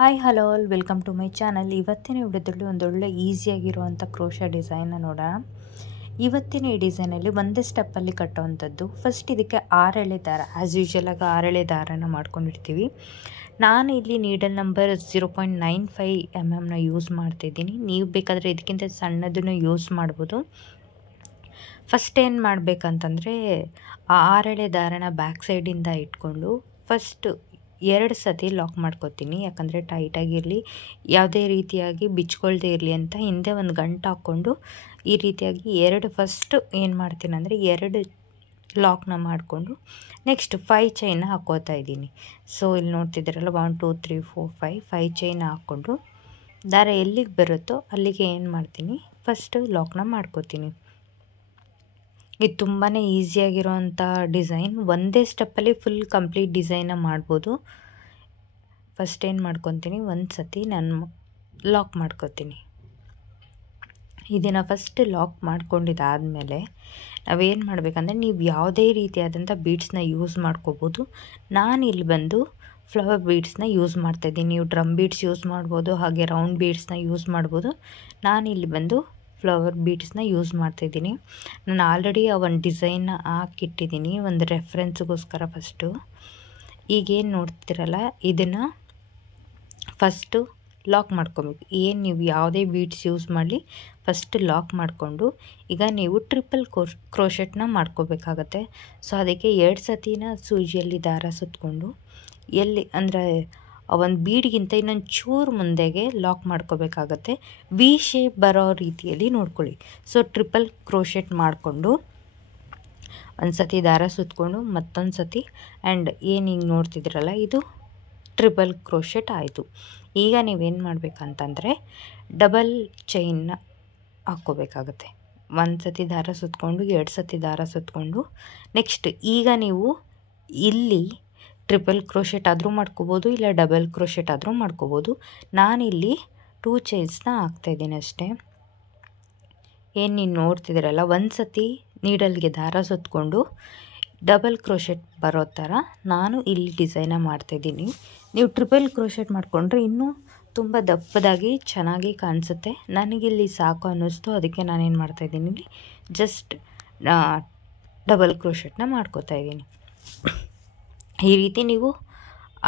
Hi hello welcome to my channel. ಇವತ್ತಿನ ವಿಡಿಯೋದಲ್ಲಿ ಒಂದೊಳ್ಳೆ ಈಸಿಯಾಗಿರುವಂಥ ಕ್ರೋಶಾ ಡಿಸೈನ್ನ ನೋಡೋಣ. ಇವತ್ತಿನ ಈ ಡಿಸೈನಲ್ಲಿ ಒಂದೇ ಸ್ಟೆಪ್ಪಲ್ಲಿ ಕಟ್ಟುವಂಥದ್ದು. ಫಸ್ಟ್ ಇದಕ್ಕೆ 6 ಎಳೆ ದಾರ, ಆ್ಯಸ್ ಯೂಶಲಾಗಿ 6 ಎಳೆ ದಾರನ ಮಾಡ್ಕೊಂಡಿರ್ತೀವಿ. ನಾನು ಇಲ್ಲಿ ನೀಡಲ್ ನಂಬರ್ 0.95 mm ಯೂಸ್ ಮಾಡ್ತಾಯಿದ್ದೀನಿ. ನೀವು ಬೇಕಾದರೆ ಇದಕ್ಕಿಂತ ಸಣ್ಣದನ್ನು ಯೂಸ್ ಮಾಡ್ಬೋದು. ಫಸ್ಟ್ ಏನು ಮಾಡಬೇಕಂತಂದರೆ, ಆ 6 ಎಳೆ ದಾರನ ಬ್ಯಾಕ್ ಸೈಡಿಂದ ಇಟ್ಕೊಂಡು ಫಸ್ಟು 2 ಸತಿ ಲಾಕ್ ಮಾಡ್ಕೊತೀನಿ. ಯಾಕಂದರೆ ಟೈಟಾಗಿರಲಿ, ಯಾವುದೇ ರೀತಿಯಾಗಿ ಬಿಚ್ಕೊಳ್ದೇ ಇರಲಿ ಅಂತ ಹಿಂದೆ ಒಂದು ಗಂಟು ಹಾಕ್ಕೊಂಡು ಈ ರೀತಿಯಾಗಿ 2 ಫಸ್ಟು ಏನು ಮಾಡ್ತೀನಿ ಅಂದರೆ 2 ಲಾಕ್ನ ಮಾಡಿಕೊಂಡು ನೆಕ್ಸ್ಟ್ 5 ಚೈನ ಹಾಕ್ಕೋತಾ ಇದ್ದೀನಿ. ಸೊ ಇಲ್ಲಿ ನೋಡ್ತಿದ್ದೀರಲ್ಲ 1 2 3 4 5 ಚೈನ ಹಾಕ್ಕೊಂಡು ದಾರ ಎಲ್ಲಿಗೆ ಬರುತ್ತೋ ಅಲ್ಲಿಗೆ ಏನು ಮಾಡ್ತೀನಿ, ಫಸ್ಟು ಲಾಕ್ನ ಮಾಡ್ಕೋತೀನಿ. ಇದು ತುಂಬಾ ಈಸಿಯಾಗಿರೋವಂಥ ಡಿಸೈನ್. ಒಂದೇ ಸ್ಟೆಪ್ಪಲ್ಲಿ ಫುಲ್ ಕಂಪ್ಲೀಟ್ ಡಿಸೈನ ಮಾಡ್ಬೋದು. ಫಸ್ಟ್ ಏನು ಮಾಡ್ಕೊತೀನಿ, ಒಂದು ಸತಿ ನಾನು ಲಾಕ್ ಮಾಡ್ಕೊತೀನಿ. ಇದನ್ನು ಫಸ್ಟ್ ಲಾಕ್ ಮಾಡ್ಕೊಂಡಿದ್ದಾದಮೇಲೆ ನಾವೇನು ಮಾಡಬೇಕಂದ್ರೆ, ನೀವು ಯಾವುದೇ ರೀತಿಯಾದಂಥ ಬೀಡ್ಸ್ನ ಯೂಸ್ ಮಾಡ್ಕೋಬೋದು. ನಾನು ಇಲ್ಲಿ ಬಂದು ಫ್ಲವರ್ ಬೀಡ್ಸ್ನ ಯೂಸ್ ಮಾಡ್ತಾಯಿದ್ದೀನಿ. ನೀವು ಡ್ರಮ್ ಬೀಡ್ಸ್ ಯೂಸ್ ಮಾಡ್ಬೋದು, ಹಾಗೆ ರೌಂಡ್ ಬೀಡ್ಸ್ನ ಯೂಸ್ ಮಾಡ್ಬೋದು. ನಾನಿಲ್ಲಿ ಬಂದು ಫ್ಲವರ್ ಬೀಡ್ಸ್ನ ಯೂಸ್ ಮಾಡ್ತಾಯಿದ್ದೀನಿ. ನಾನು ಆಲ್ರೆಡಿ ಆ ಒಂದು ಡಿಸೈನ್ನ ಹಾಕಿಟ್ಟಿದ್ದೀನಿ ಒಂದು ರೆಫ್ರೆನ್ಸ್ಗೋಸ್ಕರ. ಫಸ್ಟು ಈಗೇನು ನೋಡ್ತಿರಲ್ಲ, ಇದನ್ನು ಫಸ್ಟು ಲಾಕ್ ಮಾಡ್ಕೊಬೇಕು. ಏನು ನೀವು ಯಾವುದೇ ಬೀಡ್ಸ್ ಯೂಸ್ ಮಾಡಲಿ ಫಸ್ಟ್ ಲಾಕ್ ಮಾಡಿಕೊಂಡು ಈಗ ನೀವು ಟ್ರಿಪಲ್ ಕ್ರೋಶೆಟ್ನ ಮಾಡ್ಕೋಬೇಕಾಗತ್ತೆ. ಸೊ ಅದಕ್ಕೆ 2 ಸತಿನ ಸೂಜಿಯಲ್ಲಿ ದಾರ ಸುತ್ತಕೊಂಡು ಎಲ್ಲಿ ಅಂದರೆ ಒಂದು ಬೀಡ್ಗಿಂತ ಇನ್ನೊಂದು ಚೂರು ಮುಂದೆಗೆ ಲಾಕ್ ಮಾಡ್ಕೋಬೇಕಾಗತ್ತೆ. ವಿ ಶೇಪ್ ಬರೋ ರೀತಿಯಲ್ಲಿ ನೋಡ್ಕೊಳ್ಳಿ. ಸೊ ಟ್ರಿಪಲ್ ಕ್ರೋಶೆಟ್ ಮಾಡಿಕೊಂಡು ಒಂದು ಸತಿ ದಾರ ಸುತ್ತಕೊಂಡು ಮತ್ತೊಂದು ಸತಿ ಆ್ಯಂಡ್ ಏನು ಹಿಂಗೆ ನೋಡ್ತಿದ್ದೀರಲ್ಲ, ಇದು ಟ್ರಿಪಲ್ ಕ್ರೋಶೆಟ್ ಆಯಿತು. ಈಗ ನೀವೇನು ಮಾಡಬೇಕಂತಂದರೆ ಡಬಲ್ ಚೈನ್ನ ಹಾಕ್ಕೋಬೇಕಾಗತ್ತೆ. ಒಂದು ಸತಿ ದಾರ ಸುತ್ತಕೊಂಡು 2 ಸತಿ ದಾರ ಸುತ್ತಕೊಂಡು ನೆಕ್ಸ್ಟ್ ಈಗ ನೀವು ಇಲ್ಲಿ ಟ್ರಿಪಲ್ ಕ್ರೋಶೆಟ್ ಆದರೂ ಮಾಡ್ಕೋಬೋದು, ಇಲ್ಲ ಡಬಲ್ ಕ್ರೋಶೆಟ್ ಆದರೂ ಮಾಡ್ಕೋಬೋದು. ನಾನಿಲ್ಲಿ 2 ಚೈನ್ಸ್ನ ಹಾಕ್ತಾಯಿದ್ದೀನಿ ಅಷ್ಟೇ. ಏನು ನೀವು ನೋಡ್ತಿದ್ದೀರಲ್ಲ, ಒಂದು ಸತಿ ನೀಡಲ್ಗೆ ದಾರ ಸುತ್ತಕೊಂಡು ಡಬಲ್ ಕ್ರೋಶೆಟ್ ಬರೋ ಥರ ನಾನು ಇಲ್ಲಿ ಡಿಸೈನ ಮಾಡ್ತಾಯಿದ್ದೀನಿ. ನೀವು ಟ್ರಿಪಲ್ ಕ್ರೋಶೆಟ್ ಮಾಡಿಕೊಂಡ್ರೆ ಇನ್ನೂ ತುಂಬ ದಪ್ಪದಾಗಿ ಚೆನ್ನಾಗಿ ಕಾಣಿಸುತ್ತೆ. ನನಗಿಲ್ಲಿ ಸಾಕು ಅನ್ನಿಸ್ತು, ಅದಕ್ಕೆ ನಾನೇನು ಮಾಡ್ತಾಯಿದ್ದೀನಿ, ಇಲ್ಲಿ ಜಸ್ಟ್ ಡಬಲ್ ಕ್ರೋಶೆಟ್ನ ಮಾಡ್ಕೋತಾ ಇದ್ದೀನಿ. ಈ ರೀತಿ ನೀವು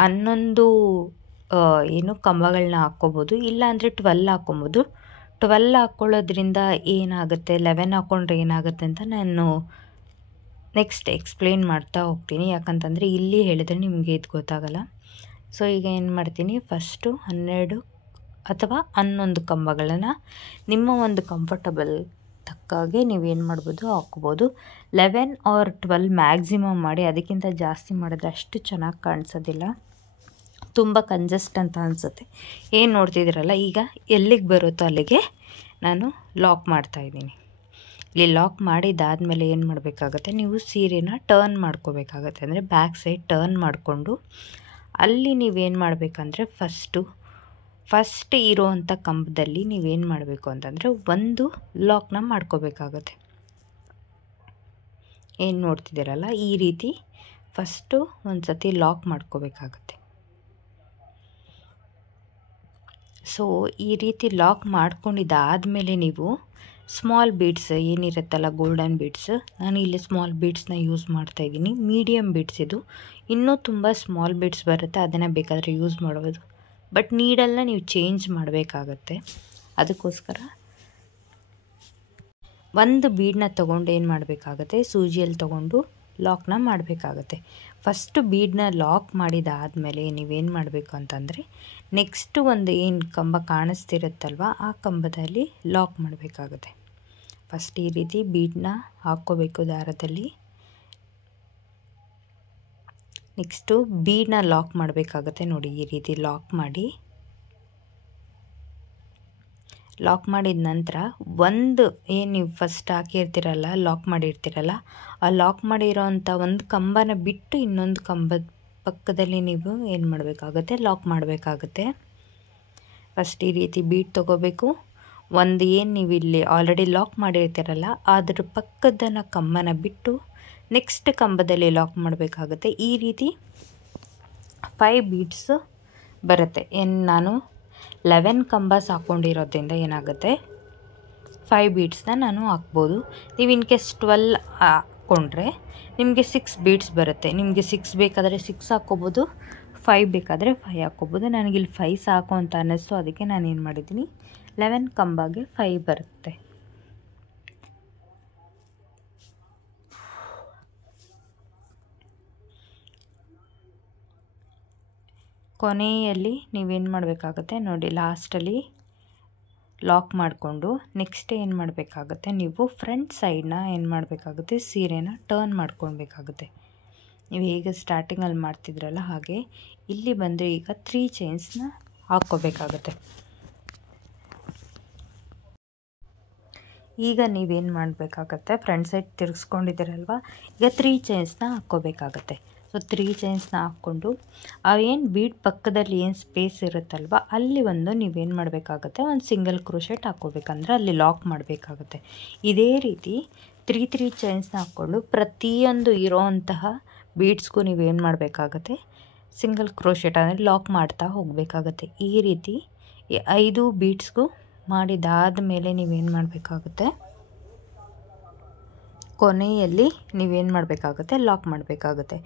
11 ಏನು ಕಂಬಗಳನ್ನ ಹಾಕ್ಕೋಬೋದು, ಇಲ್ಲಾಂದರೆ 12 ಹಾಕ್ಕೊಬೋದು. 12 ಹಾಕ್ಕೊಳ್ಳೋದ್ರಿಂದ ಏನಾಗುತ್ತೆ, 11 ಹಾಕ್ಕೊಂಡ್ರೆ ಏನಾಗುತ್ತೆ ಅಂತ ನಾನು ನೆಕ್ಸ್ಟ್ ಎಕ್ಸ್ಪ್ಲೇನ್ ಮಾಡ್ತಾ ಹೋಗ್ತೀನಿ. ಯಾಕಂತಂದರೆ ಇಲ್ಲಿ ಹೇಳಿದ್ರೆ ನಿಮಗೆ ಇದು ಗೊತ್ತಾಗಲ್ಲ. ಸೊ ಈಗ ಏನು ಮಾಡ್ತೀನಿ, ಫಸ್ಟು 12 ಅಥವಾ 11 ಕಂಬಗಳನ್ನು ನಿಮ್ಮ ಒಂದು ಕಂಫರ್ಟಬಲ್ ತಕ್ಕಾಗೆ ನೀವೇನು ಮಾಡ್ಬೋದು ಹಾಕ್ಕೋಬೋದು. 11 or 12 ಮ್ಯಾಕ್ಸಿಮಮ್ ಮಾಡಿ. ಅದಕ್ಕಿಂತ ಜಾಸ್ತಿ ಮಾಡಿದ್ರೆ ಅಷ್ಟು ಚೆನ್ನಾಗಿ ಕಾಣಿಸೋದಿಲ್ಲ, ತುಂಬ ಕಂಜೆಸ್ಟ್ ಅಂತ ಅನಿಸುತ್ತೆ. ಏನು ನೋಡ್ತಿದ್ದೀರಲ್ಲ, ಈಗ ಎಲ್ಲಿಗೆ ಬರುತ್ತೋ ಅಲ್ಲಿಗೆ ನಾನು ಲಾಕ್ ಮಾಡ್ತಾಯಿದ್ದೀನಿ. ಇಲ್ಲಿ ಲಾಕ್ ಮಾಡಿದ್ದಾದಮೇಲೆ ಏನು ಮಾಡಬೇಕಾಗತ್ತೆ, ನೀವು ಸೀರೆನ ಟರ್ನ್ ಮಾಡ್ಕೋಬೇಕಾಗತ್ತೆ. ಅಂದರೆ ಬ್ಯಾಕ್ ಸೈಡ್ ಟರ್ನ್ ಮಾಡಿಕೊಂಡು ಅಲ್ಲಿ ನೀವೇನು ಮಾಡಬೇಕಂದ್ರೆ ಫಸ್ಟ್ ಇರೋವಂಥ ಕಂಬದಲ್ಲಿ ನೀವೇನು ಮಾಡಬೇಕು ಅಂತಂದರೆ ಒಂದು ಲಾಕ್ನ ಮಾಡ್ಕೋಬೇಕಾಗತ್ತೆ. ಏನು ನೋಡ್ತಿದ್ದೀರಲ್ಲ, ಈ ರೀತಿ ಫಸ್ಟು ಒಂದು ಸತಿ ಲಾಕ್ ಮಾಡ್ಕೋಬೇಕಾಗತ್ತೆ. ಸೊ ಈ ರೀತಿ ಲಾಕ್ ಮಾಡ್ಕೊಂಡಿದ್ದಾದಮೇಲೆ ನೀವು ಸ್ಮಾಲ್ ಬೀಡ್ಸ್ ಏನಿರುತ್ತಲ್ಲ, ಗೋಲ್ಡನ್ ಬೀಡ್ಸ್, ನಾನು ಇಲ್ಲಿ ಸ್ಮಾಲ್ ಬೀಡ್ಸ್ನ ಯೂಸ್ ಮಾಡ್ತಾಯಿದ್ದೀನಿ. ಮೀಡಿಯಮ್ ಬೀಡ್ಸ್ ಇದು. ಇನ್ನೂ ತುಂಬ ಸ್ಮಾಲ್ ಬೀಡ್ಸ್ ಬರುತ್ತೆ, ಅದನ್ನು ಬೇಕಾದರೆ ಯೂಸ್ ಮಾಡ್ಬೋದು. ಬಟ್ ನೀಡಲ್ನ ನೀವು ಚೇಂಜ್ ಮಾಡಬೇಕಾಗತ್ತೆ. ಅದಕ್ಕೋಸ್ಕರ ಒಂದು ಬೀಡನ್ನ ತೊಗೊಂಡು ಏನು ಮಾಡಬೇಕಾಗತ್ತೆ, ಸೂಜಿಯಲ್ಲಿ ತೊಗೊಂಡು ಲಾಕ್ನ ಮಾಡಬೇಕಾಗತ್ತೆ. ಫಸ್ಟು ಬೀಡನ್ನ ಲಾಕ್ ಮಾಡಿದಾದಮೇಲೆ ನೀವೇನು ಮಾಡಬೇಕು ಅಂತಂದರೆ, ನೆಕ್ಸ್ಟು ಒಂದು ಏನು ಕಂಬ ಕಾಣಿಸ್ತಿರುತ್ತಲ್ವ, ಆ ಕಂಬದಲ್ಲಿ ಲಾಕ್ ಮಾಡಬೇಕಾಗತ್ತೆ. ಫಸ್ಟ್ ಈ ರೀತಿ ಬೀಡನ್ನ ಹಾಕ್ಕೋಬೇಕು ದಾರದಲ್ಲಿ. ನೆಕ್ಸ್ಟು ಬೀಡನ್ನ ಲಾಕ್ ಮಾಡಬೇಕಾಗತ್ತೆ. ನೋಡಿ, ಈ ರೀತಿ ಲಾಕ್ ಮಾಡಿದ ನಂತರ ಒಂದು ಏನು ನೀವು ಫಸ್ಟ್ ಹಾಕಿರ್ತೀರಲ್ಲ, ಲಾಕ್ ಮಾಡಿರ್ತೀರಲ್ಲ, ಆ ಲಾಕ್ ಮಾಡಿರೋವಂಥ ಒಂದು ಕಂಬನ ಬಿಟ್ಟು ಇನ್ನೊಂದು ಕಂಬದ ಪಕ್ಕದಲ್ಲಿ ನೀವು ಏನು ಮಾಡಬೇಕಾಗತ್ತೆ, ಲಾಕ್ ಮಾಡಬೇಕಾಗತ್ತೆ. ಫಸ್ಟ್ ಈ ರೀತಿ ಬೀಡ್ ತೊಗೋಬೇಕು. ಒಂದು ಏನು ನೀವು ಇಲ್ಲಿ ಆಲ್ರೆಡಿ ಲಾಕ್ ಮಾಡಿರ್ತೀರಲ್ಲ, ಅದ್ರ ಪಕ್ಕದ ಕಂಬನ ಬಿಟ್ಟು ನೆಕ್ಸ್ಟ್ ಕಂಬದಲ್ಲಿ ಲಾಕ್ ಮಾಡಬೇಕಾಗುತ್ತೆ. ಈ ರೀತಿ 5 ಬೀಡ್ಸ್ ಬರುತ್ತೆ. ನಾನು 11 ಕಂಬಸ್ ಹಾಕ್ಕೊಂಡಿರೋದ್ರಿಂದ ಏನಾಗುತ್ತೆ 5 ಬೀಡ್ಸ್ನ ನಾನು ಹಾಕ್ಬೋದು. ನೀವು ಇನ್ ಕೇಸ್ 12 ಹಾಕ್ಕೊಂಡ್ರೆ ನಿಮಗೆ 6 ಬೀಡ್ಸ್ ಬರುತ್ತೆ. ನಿಮಗೆ 6 ಬೇಕಾದರೆ 6 ಹಾಕ್ಕೋಬೋದು, 5 ಬೇಕಾದರೆ 5 ಹಾಕ್ಕೋಬೋದು. ನನಗಿಲ್ಲಿ 5 ಸಾಕು ಅಂತ ಅನ್ನಿಸ್ತು, ಅದಕ್ಕೆ ನಾನು ಏನು ಮಾಡಿದ್ದೀನಿ 11 ಕಂಬಗೆ 5 ಬರುತ್ತೆ. ಕೊನೆಯಲ್ಲಿ ನೀವೇನು ಮಾಡಬೇಕಾಗುತ್ತೆ ನೋಡಿ, ಲಾಸ್ಟಲ್ಲಿ ಲಾಕ್ ಮಾಡಿಕೊಂಡು ನೆಕ್ಸ್ಟ್ ಏನು ಮಾಡಬೇಕಾಗುತ್ತೆ, ನೀವು ಫ್ರಂಟ್ ಸೈಡ್ನ ಏನು ಮಾಡಬೇಕಾಗುತ್ತೆ, ಸೀರೆನ ಟರ್ನ್ ಮಾಡ್ಕೊಳ್ಬೇಕಾಗುತ್ತೆ. ನೀವು ಹೇಗೆ ಸ್ಟಾರ್ಟಿಂಗಲ್ಲಿ ಮಾಡ್ತಿದ್ರಲ್ಲ ಹಾಗೆ ಇಲ್ಲಿ ಬಂದು ಈಗ 3 ಚೈನ್ಸ್ನ ಹಾಕ್ಕೋಬೇಕಾಗುತ್ತೆ. ಈಗ ನೀವೇನು ಮಾಡಬೇಕಾಗತ್ತೆ, ಫ್ರಂಟ್ ಸೈಡ್ ತಿರುಗಿಸ್ಕೊಂಡಿದ್ದೀರಲ್ವ, ಈಗ 3 ಚೈನ್ಸ್ನ ಹಾಕ್ಕೋಬೇಕಾಗತ್ತೆ. ಸೊ 3 ಚೈನ್ಸ್ನ ಹಾಕ್ಕೊಂಡು ಏನು ಬೀಡ್ ಪಕ್ಕದಲ್ಲಿ ಏನು ಸ್ಪೇಸ್ ಇರುತ್ತಲ್ವ ಅಲ್ಲಿ ಒಂದು ನೀವೇನು ಮಾಡಬೇಕಾಗತ್ತೆ, ಒಂದು ಸಿಂಗಲ್ ಕ್ರೋಶೆಟ್ ಹಾಕ್ಕೋಬೇಕಂದ್ರೆ ಅಲ್ಲಿ ಲಾಕ್ ಮಾಡಬೇಕಾಗುತ್ತೆ. ಇದೇ ರೀತಿ 3 ಚೈನ್ಸ್ನ ಹಾಕ್ಕೊಂಡು ಪ್ರತಿಯೊಂದು ಇರೋವಂತಹ ಬೀಡ್ಸ್ಗೂ ನೀವೇನು ಮಾಡಬೇಕಾಗತ್ತೆ, ಸಿಂಗಲ್ ಕ್ರೋಶೆಟ್ ಅಂದರೆ ಲಾಕ್ ಮಾಡ್ತಾ ಹೋಗಬೇಕಾಗತ್ತೆ. ಈ ರೀತಿ 5 ಬೀಡ್ಸ್ಗೂ ಮಾಡಿದಾದ ಮೇಲೆ ನೀವೇನು ಮಾಡಬೇಕಾಗುತ್ತೆ, ಕೊನೆಯಲ್ಲಿ ನೀವೇನು ಮಾಡಬೇಕಾಗುತ್ತೆ, ಲಾಕ್ ಮಾಡಬೇಕಾಗುತ್ತೆ.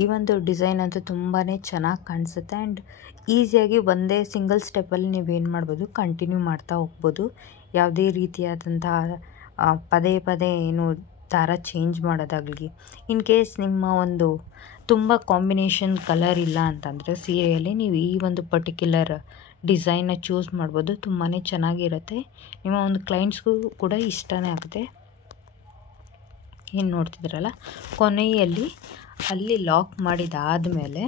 ಈ ಒಂದು ಡಿಸೈನ್ ಅಂತೂ ತುಂಬಾ ಚೆನ್ನಾಗಿ ಕಾಣಿಸುತ್ತೆ ಆ್ಯಂಡ್ ಈಸಿಯಾಗಿ ಒಂದೇ ಸಿಂಗಲ್ ಸ್ಟೆಪ್ಪಲ್ಲಿ ನೀವೇನು ಮಾಡ್ಬೋದು, ಕಂಟಿನ್ಯೂ ಮಾಡ್ತಾ ಹೋಗ್ಬೋದು. ಯಾವುದೇ ರೀತಿಯಾದಂತಹ ಪದೇ ಪದೇ ಏನು ದಾರ ಚೇಂಜ್ ಮಾಡೋದಾಗಲಿ, ಇನ್ ಕೇಸ್ ನಿಮ್ಮ ಒಂದು ತುಂಬ ಕಾಂಬಿನೇಷನ್ ಕಲರ್ ಇಲ್ಲ ಅಂತಂದರೆ ಸೀರೆಯಲ್ಲಿ ನೀವು ಈ ಒಂದು ಪರ್ಟಿಕ್ಯುಲರ್ ಡಿಸೈನ್ನ ಚೂಸ್ ಮಾಡ್ಬೋದು. ತುಂಬಾ ಚೆನ್ನಾಗಿರುತ್ತೆ, ನಿಮ್ಮ ಒಂದು ಕ್ಲೈಂಟ್ಸ್ಗೂ ಕೂಡ ಇಷ್ಟನೇ ಆಗುತ್ತೆ. ಏನು ನೋಡ್ತಿದ್ರಲ್ಲ, ಕೊನೆಯಲ್ಲಿ ಅಲ್ಲಿ ಲಾಕ್ ಮಾಡಿದಾದಮೇಲೆ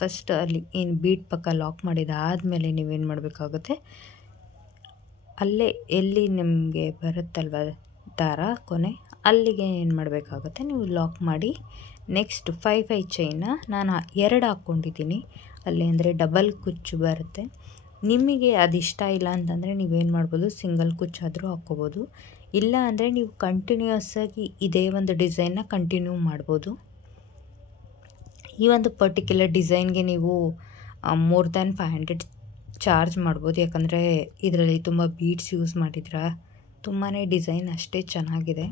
ಫಸ್ಟ್ ಅಲ್ಲಿ ಏನು ಬೀಡ್ ಪಕ್ಕ ಲಾಕ್ ಮಾಡಿದಾದಮೇಲೆ ನೀವೇನು ಮಾಡಬೇಕಾಗುತ್ತೆ, ಅಲ್ಲೇ ಎಲ್ಲಿ ನಿಮಗೆ ಬರುತ್ತಲ್ವ ದಾರ ಕೊನೆ ಅಲ್ಲಿಗೆ ಏನು ಮಾಡಬೇಕಾಗುತ್ತೆ, ನೀವು ಲಾಕ್ ಮಾಡಿ ನೆಕ್ಸ್ಟ್ 5 ಚೈನ್ನ ನಾನು 2 ಹಾಕ್ಕೊಂಡಿದ್ದೀನಿ ಅಲ್ಲಿ, ಅಂದರೆ ಡಬಲ್ ಕುಚ್ಚು ಬರುತ್ತೆ. ನಿಮಗೆ ಅದಿಷ್ಟ ಇಲ್ಲ ಅಂತಂದರೆ ನೀವೇನು ಮಾಡ್ಬೋದು, ಸಿಂಗಲ್ ಕುಚ್ಚಾದರೂ ಹಾಕ್ಕೋಬೋದು. ಇಲ್ಲ ಅಂದರೆ ನೀವು ಕಂಟಿನ್ಯೂಯಸ್ ಆಗಿ ಇದೇ ಒಂದು ಡಿಸೈನ್ನ ಕಂಟಿನ್ಯೂ ಮಾಡ್ಬೋದು. ಈ ಒಂದು ಪರ್ಟಿಕ್ಯುಲರ್ ಡಿಸೈನ್ಗೆ ನೀವು ಮೋರ್ ದ್ಯಾನ್ 500 ಚಾರ್ಜ್ ಮಾಡ್ಬೋದು. ಯಾಕಂದರೆ ಇದರಲ್ಲಿ ತುಂಬ ಬೀಡ್ಸ್ ಯೂಸ್ ಮಾಡಿದ್ರೆ ತುಂಬಾ ಡಿಸೈನ್ ಅಷ್ಟೇ ಚೆನ್ನಾಗಿದೆ.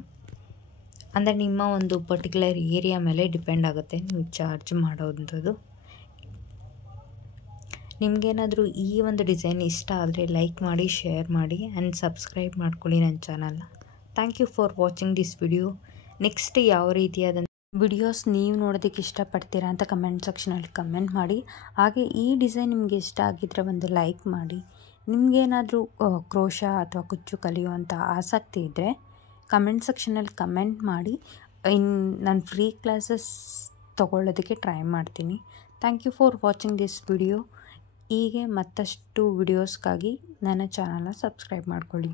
ಅಂದರೆ ನಿಮ್ಮ ಒಂದು ಪರ್ಟಿಕ್ಯುಲರ್ ಏರಿಯಾ ಮೇಲೆ ಡಿಪೆಂಡ್ ಆಗುತ್ತೆ ನೀವು ಚಾರ್ಜ್ ಮಾಡೋವಂಥದ್ದು. ನಿಮಗೇನಾದರೂ ಈ ಒಂದು ಡಿಸೈನ್ ಇಷ್ಟ ಆದರೆ ಲೈಕ್ ಮಾಡಿ, ಶೇರ್ ಮಾಡಿ ಆ್ಯಂಡ್ ಸಬ್ಸ್ಕ್ರೈಬ್ ಮಾಡ್ಕೊಳ್ಳಿ ನನ್ನ ಚಾನಲ್ನ. Thank you for watching this video. Next ಯಾವ ರೀತಿಯಾದ ವಿಡಿಯೋಸ್ ನೀವು ನೋಡೋದಕ್ಕೆ ಇಷ್ಟಪಡ್ತೀರಾ ಅಂತ ಕಮೆಂಟ್ ಸೆಕ್ಷನಲ್ಲಿ ಕಮೆಂಟ್ ಮಾಡಿ. ಹಾಗೆ ಈ ಡಿಸೈನ್ ನಿಮಗೆ ಇಷ್ಟ ಆಗಿದ್ದರೆ ಒಂದು ಲೈಕ್ ಮಾಡಿ. ನಿಮಗೇನಾದರೂ ಕ್ರೋಶ ಅಥವಾ ಕುಚ್ಚು ಕಲಿಯುವಂಥ ಆಸಕ್ತಿ ಇದ್ದರೆ ಕಮೆಂಟ್ ಸೆಕ್ಷನಲ್ಲಿ ಕಮೆಂಟ್ ಮಾಡಿ. ನಾನು ಫ್ರೀ ಕ್ಲಾಸಸ್ ತೊಗೊಳ್ಳೋದಕ್ಕೆ ಟ್ರೈ ಮಾಡ್ತೀನಿ. Thank you for watching this video. ಹೀಗೆ ಮತ್ತಷ್ಟು ವಿಡಿಯೋಸ್ಗಾಗಿ ನನ್ನ ಚಾನಲ್ನ ಸಬ್ಸ್ಕ್ರೈಬ್ ಮಾಡ್ಕೊಳ್ಳಿ.